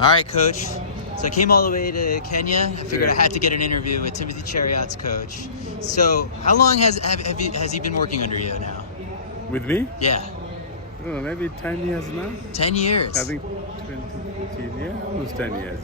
All right, Coach. So I came all the way to Kenya. I figured I had to get an interview with Timothy Cheruiyot'S coach. So how long has he been working under you now? With me? Yeah. I don't know, maybe 10 years now. 10 years. I think 2015, yeah, almost 10 years.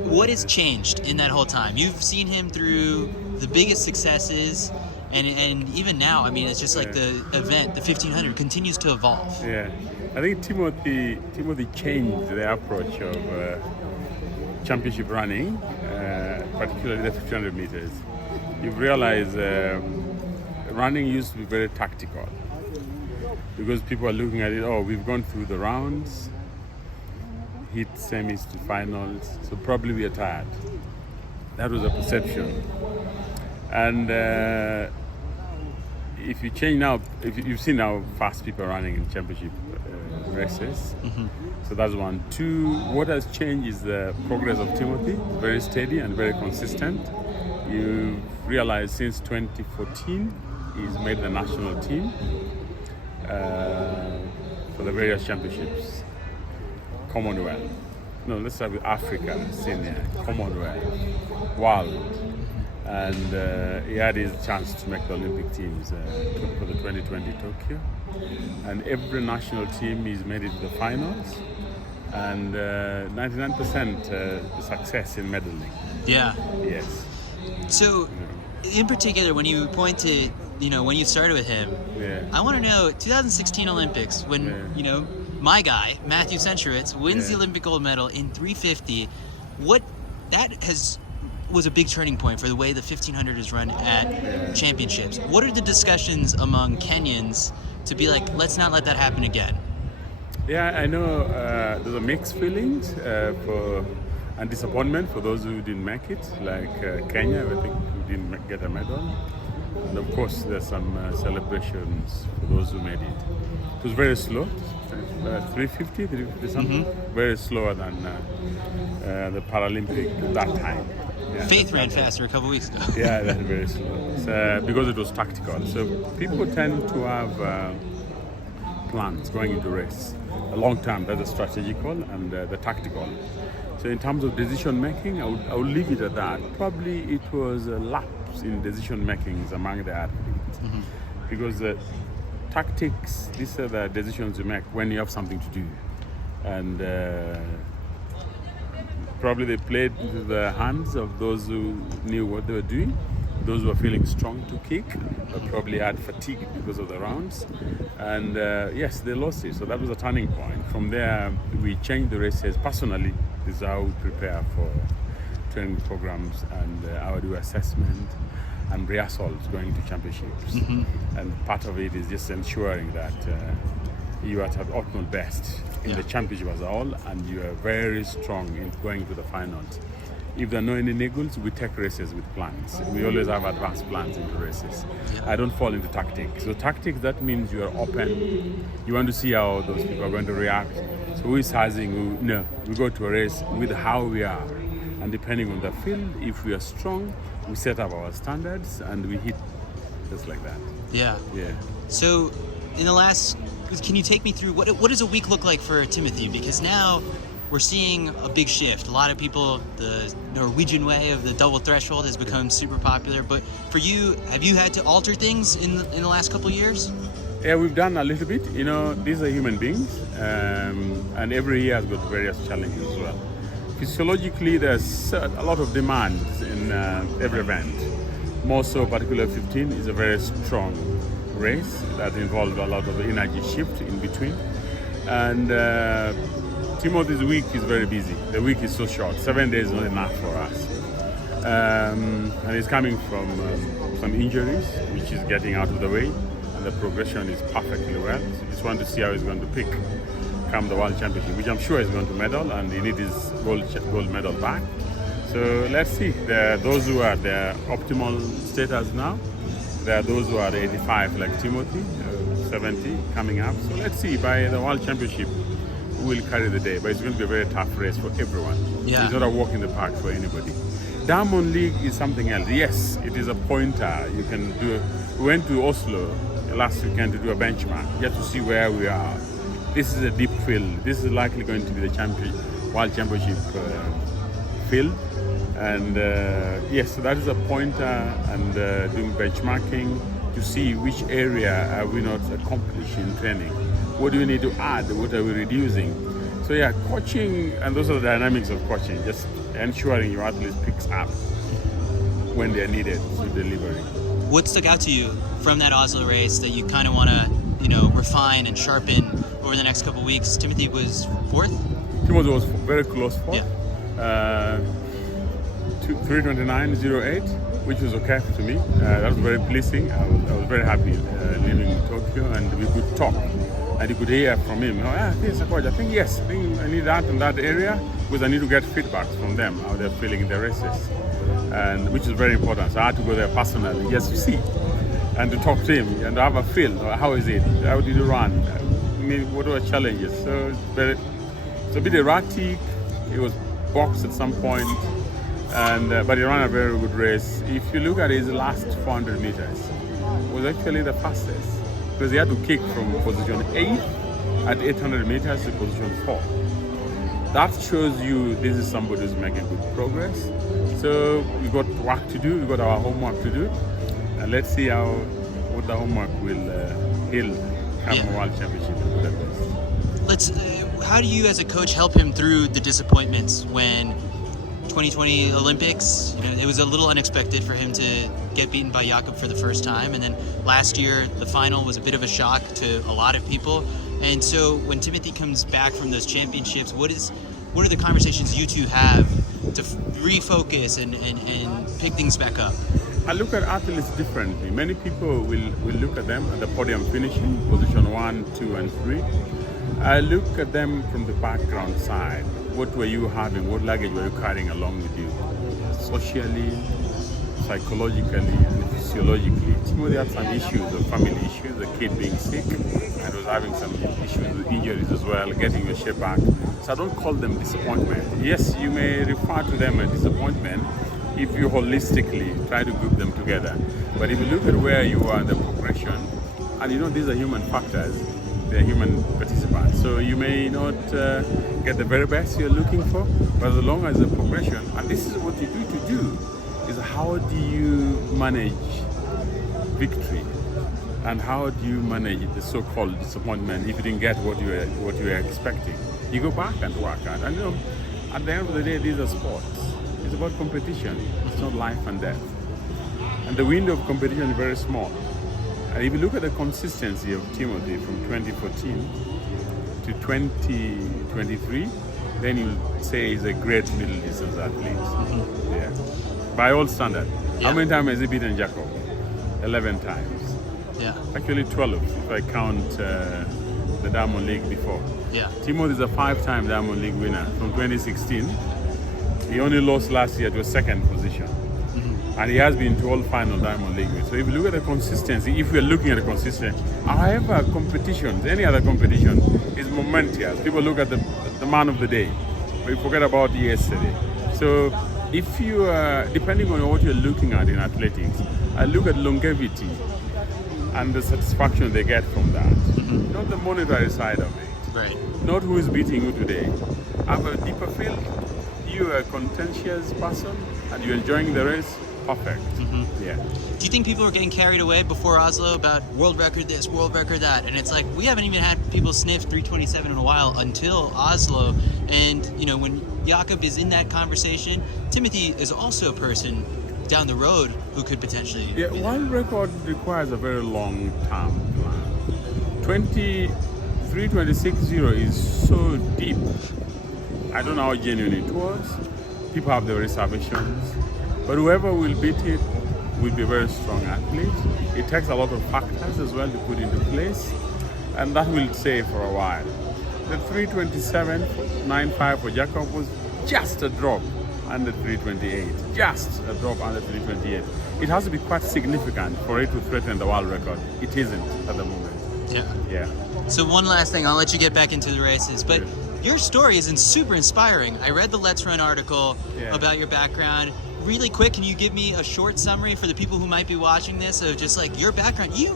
What has changed in that whole time? You've seen him through the biggest successes, and even now, I mean, it's just like the event, the 1500, continues to evolve. Yeah, I think Timothy changed the approach of championship running, particularly the 1500 meters. You've realized running used to be very tactical because people are looking at it, we've gone through the rounds, hit semis to finals, so probably we are tired. That was a perception. And if you change now, if you've seen how fast people are running in championship races, so that's one. Two, what has changed is the progress of Timothy. It's very steady and very consistent. You realize since 2014, he's made the national team for the various championships. Commonwealth. No, let's start with Africa, Senior, Commonwealth, World. And he had his chance to make the Olympic teams for the 2020 Tokyo. And every national team he's made it to the finals. And 99% success in medaling. Yeah. Yes. So, in particular, when you point to, when you started with him, I want to know, 2016 Olympics, when, my guy, Matthew Centuriot's, wins the Olympic gold medal in 350, was a big turning point for the way the 1500 is run at championships. What are the discussions among Kenyans to be like, let's not let that happen again? Yeah, I know there's a mixed feelings and disappointment for those who didn't make it, like Kenya, I think, who didn't get a medal. And of course, there's some celebrations for those who made it. It was very slow, 350 something, very slower than the Paralympic at that time. Yeah, Faith ran faster a couple weeks ago. Yeah, that's very slow. Because it was tactical. So people tend to have plans going into race. A long term, that's the strategical and the tactical. So in terms of decision making, I would leave it at that. Probably it was a lapse in decision making among the athletes. Because tactics, these are the decisions you make when you have something to do. And probably they played into the hands of those who knew what they were doing, those who were feeling strong to kick, but probably had fatigue because of the rounds. And yes, they lost it. So that was a turning point. From there, we changed the races. Personally, this is how we prepare for training programs and how we do assessment and rehearsals going to championships. And part of it is just ensuring that you are at the optimal best in the championship as a whole, and you are very strong in going to the finals. If there are no any niggles, we take races with plans. We always have advanced plans into races. I don't fall into tactics. So tactics, that means you are open. You want to see how those people are going to react. So who is hazing? No, we go to a race with how we are. And depending on the field, if we are strong, we set up our standards and we hit just like that. Yeah. So in the last, can you take me through, what does a week look like for Timothy? Because now we're seeing a big shift. A lot of people, the Norwegian way of the double threshold has become super popular. But for you, have you had to alter things in the last couple of years? Yeah, we've done a little bit. These are human beings, and every year has got various challenges as well. Physiologically, there's a lot of demands in every event. More so, particularly 15 is a very strong race that involves a lot of energy shift in between. And Timothy's week is very busy. The week is so short. 7 days is not enough for us. And he's coming from some injuries, which is getting out of the way. And the progression is perfectly well. So just want to see how he's going to pick come the World Championship, which I'm sure he's going to medal, and he needs his gold medal back. So let's see. There are those who are at their optimal status now. There are those who are at 85, like Timothy, 70 coming up. So let's see, by the World Championship, who will carry the day. But it's going to be a very tough race for everyone. It's not a walk in the park for anybody. Diamond League is something else. Yes, it is a pointer. You can do. We went to Oslo last weekend to do a benchmark, just to see where we are. This is a deep field. This is likely going to be the World Championship field. And yes, so that is a pointer, and doing benchmarking to see which area have we not accomplished in training. What do we need to add? What are we reducing? So yeah, coaching, and those are the dynamics of coaching, just ensuring your athletes picks up when they're needed for delivery. What stuck out to you from that Oslo race that you kind of want to, refine and sharpen over the next couple of weeks? Timothy was fourth? Timothy was very close fourth. Yeah. 3:29.08, which was okay to me. That was very pleasing. I was very happy living in Tokyo, and we could talk. And you could hear from him, yes, coach, I think I need that in that area, because I need to get feedback from them, how they're feeling in their races, and which is very important. So I had to go there personally just to see and to talk to him and to have a feel. How is it? How did you run? What were the challenges? So it's a bit erratic. He was boxed at some point, but he ran a very good race. If you look at his last 400 meters, it was actually the fastest, because he had to kick from position 8 at 800 meters to position 4. That shows you this is somebody who's making good progress. So we got work to do, we got our homework to do, and let's see what the homework will yield come a World Championship in Budapest. How do you as a coach help him through the disappointments when 2020 Olympics, it was a little unexpected for him to get beaten by Jakob for the first time, and then last year the final was a bit of a shock to a lot of people. And so when Timothy comes back from those championships, what are the conversations you two have to refocus and pick things back up? I look at athletes differently. Many people will look at them at the podium finishing, position 1, 2, and 3. I look at them from the background side. What were you having? What luggage were you carrying along with you? Socially, psychologically, and physiologically. Timothy had some issues, family issues, the kid being sick, and was having some issues with injuries as well, getting your shape back. So I don't call them disappointment. Yes, you may refer to them as disappointment if you holistically try to group them together. But if you look at where you are in the progression, and these are human factors, they're human participants. So you may not get the very best you're looking for, but as long as the progression, and this is what you need to do, is how do you manage victory, and how do you manage the so-called disappointment if you didn't get what you were expecting. You go back and work out. And at the end of the day, these are sports. It's about competition. It's not life and death. And the window of competition is very small. And if you look at the consistency of Timothy from 2014 to 2023, then you'll say he's a great middle distance athlete. Mm-hmm. Yeah. By all standards. Yeah. How many times has he beaten Jakob? 11 times. Yeah. Actually 12 if I count the Diamond League before. Yeah. Timothy is a 5-time Diamond League winner from 2016. He only lost last year to a second position. And he has been to all final Diamond League. So if you look at the consistency, if we're looking at the consistency, however competitions, any other competition is momentous. People look at the man of the day, but you forget about yesterday. So if you are, depending on what you're looking at in athletics, I look at longevity and the satisfaction they get from that. Mm-hmm. Not the monetary side of it. Right. Not who is beating you today. Have a deeper field. You're a contentious person and you're enjoying the race. Perfect. Mm-hmm. Yeah. Do you think people were getting carried away before Oslo about world record this, world record that? And it's like, we haven't even had people sniff 327 in a while until Oslo. And, when Jakob is in that conversation, Timothy is also a person down the road who could potentially... Yeah, world record requires a very long-term plan. 3:26.0 is so deep. I don't know how genuine it was. People have their reservations. But whoever will beat it will be a very strong athlete. It takes a lot of factors as well to put into place, and that will stay for a while. The 3:27.95 for Jakob was just a drop under 3:28. Just a drop under 3:28. It has to be quite significant for it to threaten the world record. It isn't at the moment. Yeah. So one last thing, I'll let you get back into the races, but your story is super inspiring. I read the Let's Run article about your background. Really quick, can you give me a short summary for the people who might be watching this of just like your background? You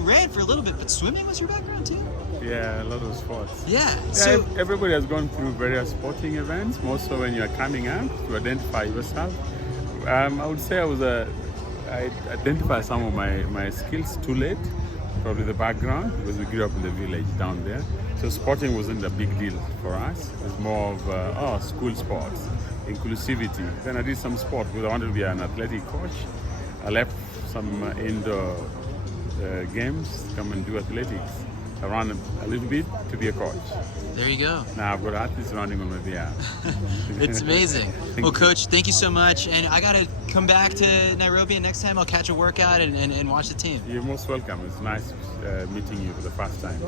ran for a little bit, but swimming was your background too? Yeah, a lot of sports. Yeah. Yeah, So everybody has gone through various sporting events, more so when you are coming up to identify yourself. I would say I identified some of my skills too late, probably the background, because we grew up in the village down there. So sporting wasn't a big deal for us. It was more of school sports, inclusivity. Then I did some sport because I wanted to be an athletic coach. I left some indoor games to come and do athletics. I ran a little bit to be a coach. there you go. Now I've got athletes running on my behalf. It's amazing. Well, Coach, thank you so much. And I got to come back to Nairobi, and next time I'll catch a workout and watch the team. You're most welcome. It's nice meeting you for the first time.